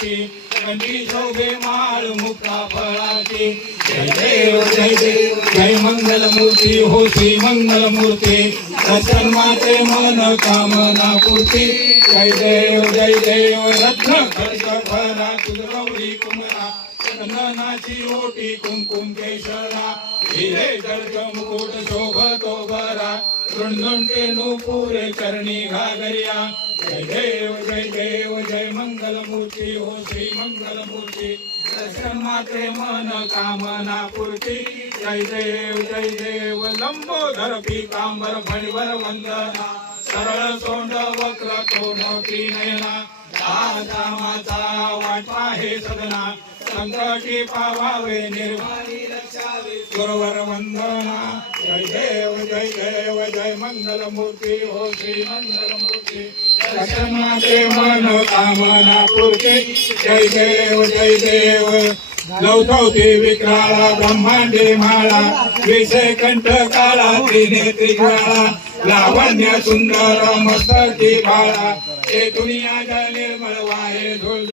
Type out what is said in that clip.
कंठी शोभे माळ मुक्ता फळाची जय देव जय देव जय मंगल मूर्ती हो श्री मंगल मूर्ती दर्शन माते मन कामना पूर्ती जय देव रत्न खर्च भरा तुझ गौरी कुमरा चंदनाची ओटी कुंकुम केशरा हिरे जर्ज मुकुट शोभतो बरा रुंदुंटे नुपुरे चरणी घागरिया जय देव जय मंगल मूर्ती हो श्री मंगल मूर्ती दर्शन मात्रे मन कामना पूर्ती जय देव लंबोदर पीतांबर फणीवर वंदना सरळ सोंड वक्र तोंडोटी नयना दाता माता वाटपा हे सदना संकटी पावावे निर्वाणी रक्षावे गुरुवर वंदना जय देव जय मंगल मूर्ती हो श्री मंगल मूर्ती दर्शन माते मन कामना पूर्ती जय देव लवथवते विक्राळा ब्रह्मांडे माळा विषय कंठ काळा त्रिनेत्री ज्वाळा लावण्य सुंदर मस्तकी बाळा हे दुनिया निर्मळ वाहे धुळ